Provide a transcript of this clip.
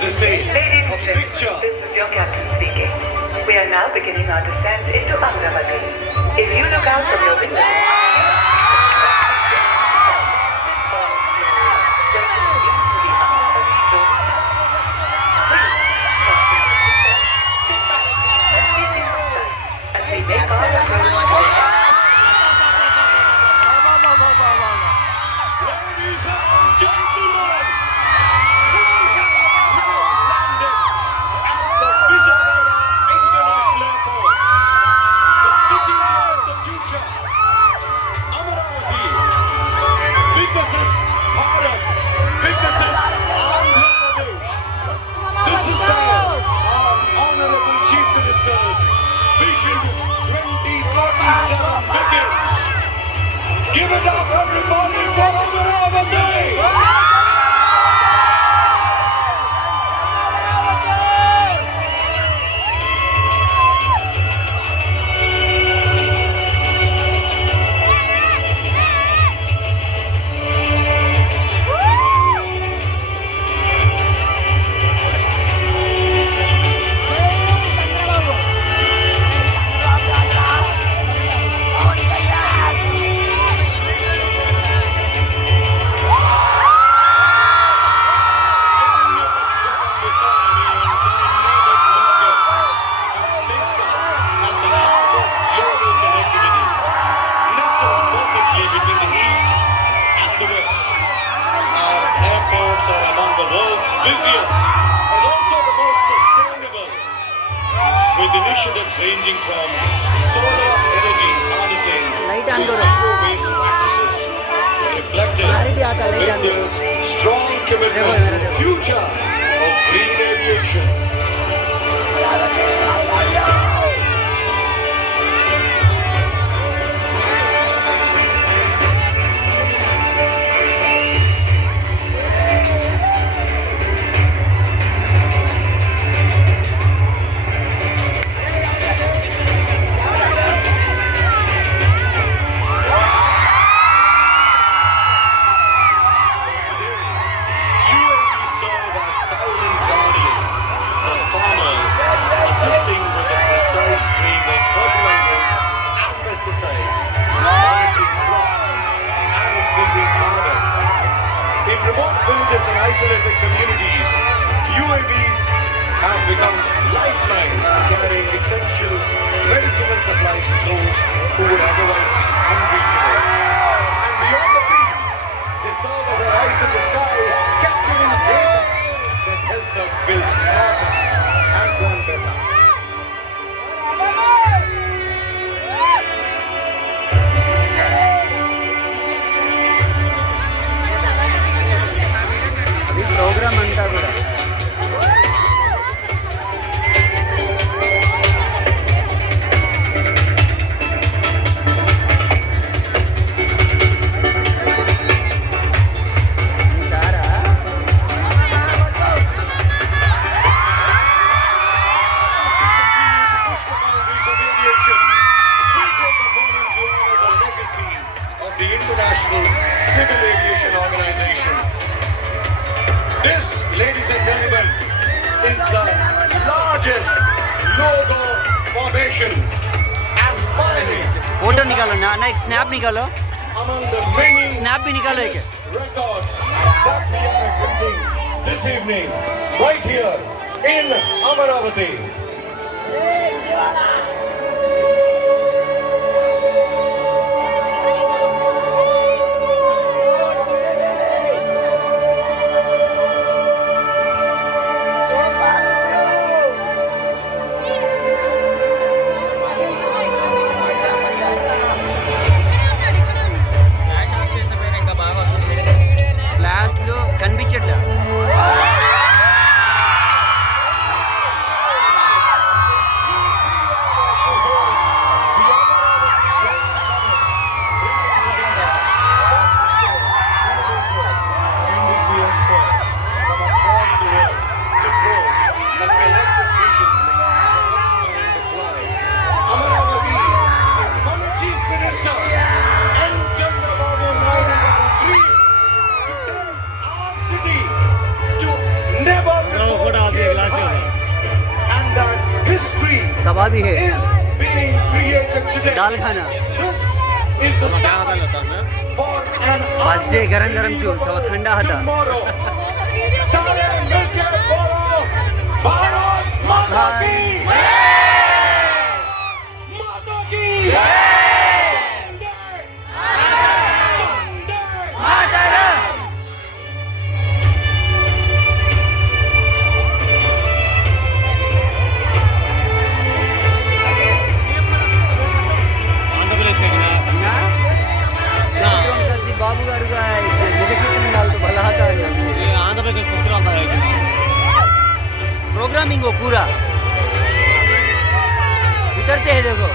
to say Ladies a and gentlemen, picture. this is your captain speaking. We are now beginning our descent into Amravati. If you look out from your window, as we make our approach. Ladies and gentlemen, we have now landed at the Vijayawada International Airport, the city of the future, Amaravati, Vikasit Bharat, Vikasit Andhra Pradesh. This is where our Honorable Chief Minister's Vision 2047 begins. Give it up, everybody, for Amaravati! Initiatives ranging from solar energy harnessing to zero waste practices reflected India's strong commitment to the future of green aviation. Villages and isolated communities, UAVs have become lifelines carrying essential medicinal supplies to those who would otherwise be unreachable. And beyond the fields, they serve as our eyes in the sky, capturing data that helps us build smarter and plan better. Programme అంతా కూడా the International Civil Aviation Organization. This, ladies and gentlemen, is the largest logo formation aspiring photo निकालो ना एक snap निकालो among the many snap भी निकालो एक records that we are attempting this evening right here in Amaravati. ఫ్లాష్లు కనిపించట్లే सभा भी है, is being created today. दाल खाना, This is the start for an first day गरम गरम चूल सब ठंडा था. tomorrow. सारे मिलके बोलो, भारत माता की माता की बाबू गारू का मुझे कितने डाल तो भला था ఆంధ్రప్రదేశ్ స్ట్రక్చర్ అంతా प्रोग्रामिंग वो पूरा उतरते हैं देखो.